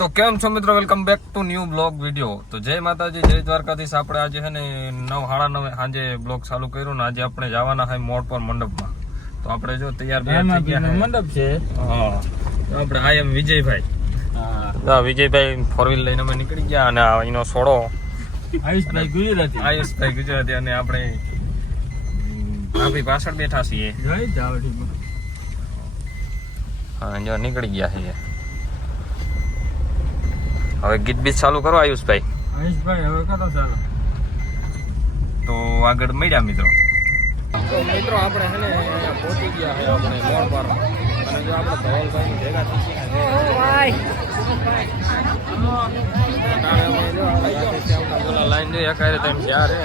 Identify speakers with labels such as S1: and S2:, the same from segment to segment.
S1: તો કેમ છો મિત્રો? Welcome back to new blog video તો જય માતાજી જય દ્વારકાધીશ. આપણે આજે છે ને નવ સાડા નવે સાંજે બ્લોગ ચાલુ કર્યું ને આજે આપણે જવાના હોય મોડ પર મંડપમાં. તો આપણે જો તૈયાર થઈ ગયા
S2: મંડપ છે?
S1: હા. આપણે I am Vijaybhai. Vijaybhai four wheel લઈને અમે નીકળી ગયા અને એનો સોડો
S2: આયુષભાઈ ગુજરાતી.
S1: આયુષભાઈ ગુજરાતી અને આપણે આપણી પાછળ બેઠા છીએ. હા જો નીકળી ગયા છીએ. હવે ગીત બીત ચાલુ કરો આયુષભાઈ.
S2: આયુષભાઈ હવે કરો ચાલુ.
S1: તો આગળ મળ્યા મિત્રો. તો મિત્રો આપણે છે ને અહીંયા પહોંચી ગયા છે આપણે પર. અને જો આપણે ધવલભાઈ ભેગા થઈ લાઈન જોઈએ કાંઈ તમે જ્યારે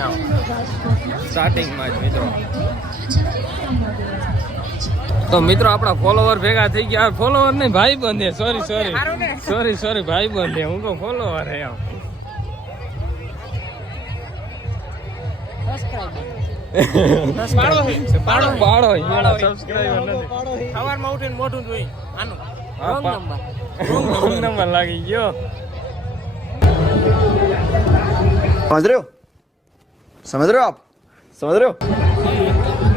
S1: સ્ટાર્ટિંગમાં જ મિત્રો. તો મિત્રો આપણા ફોલોવર ભેગા થઈ ગયા. ફોલોવર નહીં ભાઈ બંધે. સોરી સોરી સોરી સોરી ભાઈ બંધે. હું તો ફોલોવર હે સમજ રહ્યો? આપ? સમજ સબસ્ક્રાઇબર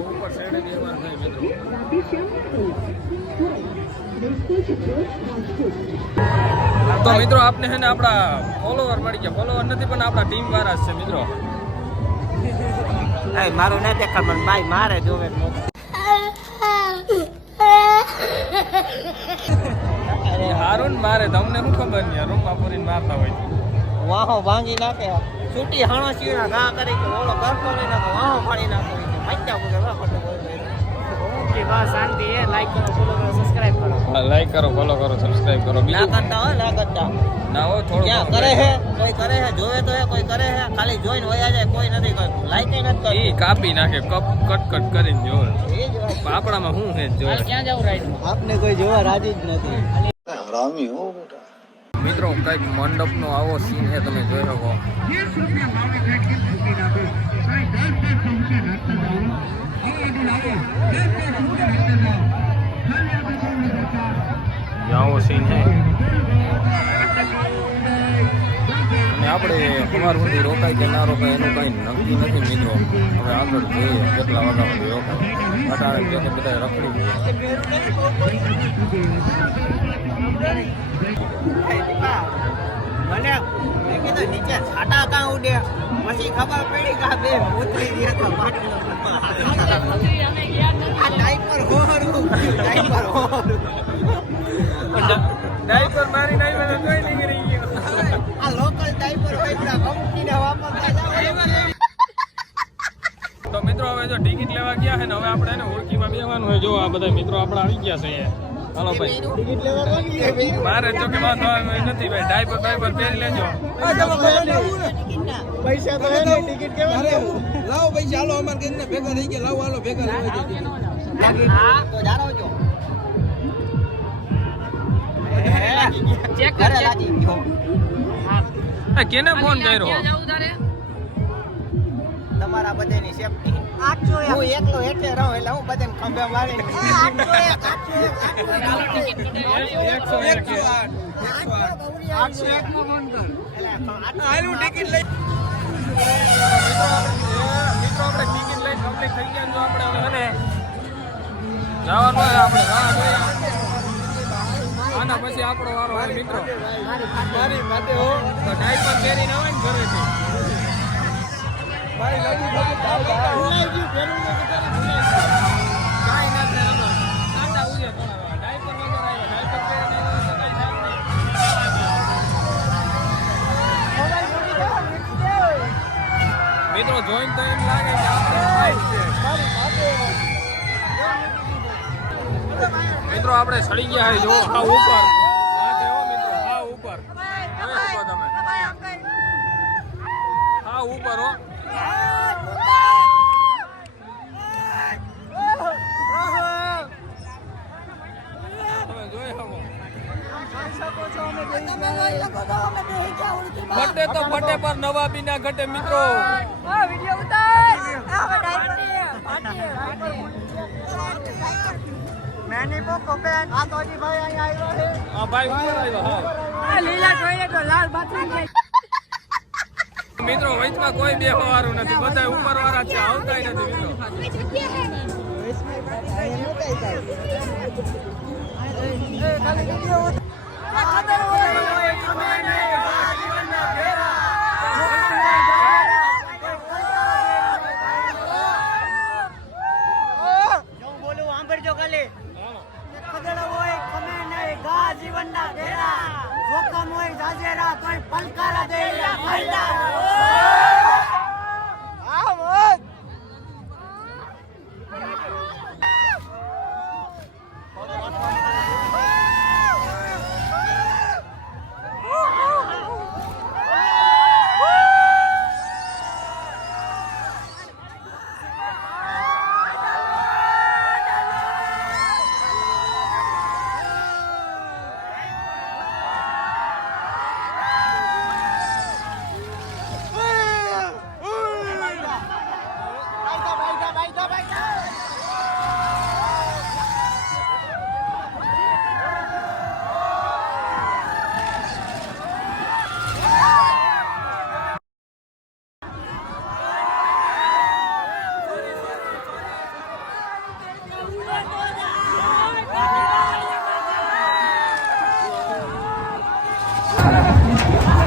S1: ઉપર થાય મિત્રો તો મિત્રો આપને છે ને આપણા ફોલોવર મળી ગયા. ફોલોવર નથી પણ આપણા ટીમ વાળા છે મિત્રો.
S2: મારું ના દેખા મને ભાઈ મારે જોવે
S1: હારું મારે તમને શું ખબર નહીં રૂમમાં પૂરીને મારતા હોય
S2: વાહો ભાંગી નાખે. છૂટી હાણો ચીણા ઘા કરી કે ઓલો કરતો નહીં નાખો વાહો ફાડી નાખો. લાઈક કરો ફોલો કરો સબસ્ક્રાઇબ કરો. ના કરતા હોય ના કરતા
S1: ના હોય થોડું
S2: ક્યાં કરે હે? કોઈ કરે હે? જોવે તો હે કોઈ કરે હે? ખાલી જોઈને વયા જાય કોઈ નથી કરતું. લાઈક
S1: એ નથી
S2: કરતું.
S1: કાપી નાખે કપ કટ કટ કરીને
S2: જો
S1: આપણામાં હું હે જો
S2: ક્યાં જાવ રાઈટ આપને કોઈ જોવા રાજી જ નથી.
S3: હરામી હો બેટા.
S1: મિત્રો કંઈક મંડપનો આવો સીન છે તમે જોઈ શકો. આવો સીન છે. અને આપણે અમાર સુધી રોકાય કે ના રોકાય એનું કઈ નક્કી નથી મિત્રો. હવે આગળ જોઈએ કેટલા વાગ્યા સુધી રોકાય. અઢાર તો બધા રખડી
S2: મને મેં કીધું નીચે છાટા કાં ઉડે? પછી ખબર પડી કે આ બે ઉતરી ગયા તો પાટલા આ ડાયપર હોરું ડાયપર હોરું
S1: ડાયપર મારી મને કોઈ નીકળી ગયો.
S2: આ લોકલ ડાયપર હોય પેલા કંપનીને વાપરતા જાવ
S1: તો મિત્રો હવે જો ટિકિટ લેવા ગયા છે ને હવે આપણે એને ઓળખીમાં બેવાનું હોય જો આ બધા મિત્રો આપણા આવી ગયા છે. અહીંયા. હાલો ભાઈ.
S2: લેવા
S1: મારે જો કે વાંધો આવે નથી ભાઈ. ડાયપર ડાયપર પહેરી લેજો.
S2: પૈસા તો હે ટિકિટ કેવા લેવું
S4: લાવો પૈસા હાલો અમારે કઈ ભેગા થઈ ગયા? લાવો હાલો ભેગા રહેવા
S2: હા તો જારો જો ચેક કરે
S1: કેને ફોન કર્યો?
S2: તમારા બધાની સેફટી હું એકલો હેઠે રહું એટલે હું બધાને ખંભે મારી
S1: એકસો એક
S2: એક માં ફોન કર
S4: હાલું ટિકિટ લઈ
S1: મિત્રો ટિકિટ લઈને કમ્પ્લીટ થઈ ગયા જો આપણે હવે છે ને જવાનું હોય આપણે રાહ જોઈએ. આના પછી આપણો વારો હોય મિત્રો
S4: મારી માટે હો
S1: તો ડાયપર પહેરીને આવે ને ઘરેથી મિત્રો, જોઈન તો લાગે મિત્રો, આપણે સડી ગયા છે જો. હા, ઉપર. હા તે હો મિત્રો, હા, ઉપર. હવે તમે. ઉપર, હો. ફટે તો ફટે પર નવાબી ના ઘટે મિત્રો.
S2: તો હજી ભાઈ અહીંયા આવ્યો છે.
S1: આ ભાઈ ઉપર આવ્યો હા. મિત્રો, વચમાં કોઈ બેહવા વાળું નથી. બધા ઉપર વાળા છે આવતા નથી, મિત્રો.
S2: જીવન ના ઘેરા. જોખમ હોય જાજેરા તોય પલકારા દેલા ખંડા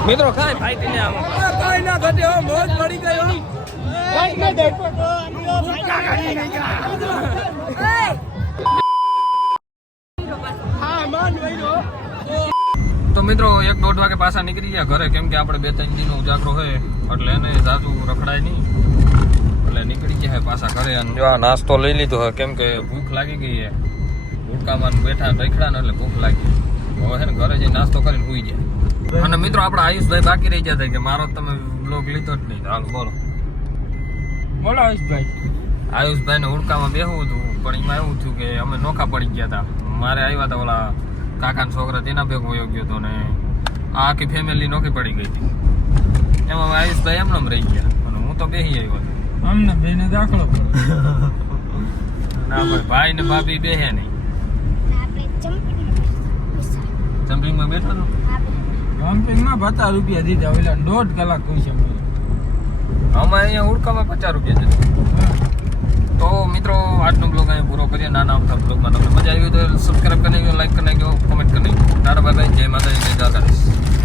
S1: મિત્રો કાંઈ ફાઈટ ને આમ.
S4: આ કાંઈ ના ઘટે હો મોજ પડી ગઈ હો. હા માન વઈરો
S1: તો મિત્રો એક દોઢ વાગે પાછા નીકળી ગયા ઘરે. કેમ કે આપણે બે ત્રણ દિનનો ઉજાગરો હોય એટલે એને જાજુ રખડાય નહીં. એટલે નીકળી ગયા પાછા ઘરે અને જો આ નાસ્તો લઈ લીધો હોય કેમ કે ભૂખ લાગી ગઈ છે. ભૂલકામાં બેઠા રખડા ને એટલે ભૂખ લાગી હવે નાસ્તો કરીને સુઈ ગયા. અને મિત્રો આપણા આયુષભાઈ બાકી રહી ગયા કે મારો તમે બ્લોગ લીધો જ નહીં. હાલ બોલો.
S4: બોલો
S1: આયુષભાઈ. ને ઉડકામાં બેહવું હતું પણ એમાં એવું થયું કે અમે નોખા પડી ગયા હતા મારે આવ્યા હતા ઓલા કાકાના છોકરા તેના ભેગો વયો ગયો હતો ને આ આખી ફેમિલી નોખી પડી ગઈ હતી. એમાં આયુષભાઈ એમને એમ રહી ગયા. અને હું તો બેહી આવ્યો હતો.
S4: અમને બેને દાખલો
S1: ના ભાઈ ભાઈ ને ભાભી બેહે નહીં. જમ્પિંગમાં બેઠો હતો
S4: જમ્પિંગમાં પચાસ રૂપિયા દીધા એટલે દોઢ કલાક કોઈ છે
S1: અમારે. અહીંયા ઉડકામાં પચાસ રૂપિયા છે. તો મિત્રો આજનો બ્લોગ અહીંયા પૂરો કરીએ. નાના આવતા બ્લોગમાં તમને મજા આવી હોય તો સબસ્ક્રાઈબ કરી નાખજો લાઈક કરી નાખ્યો કોમેન્ટ કરી નાખ્યો તારા ભાઈ જય માતાજી જય દ્વારકાધીશ.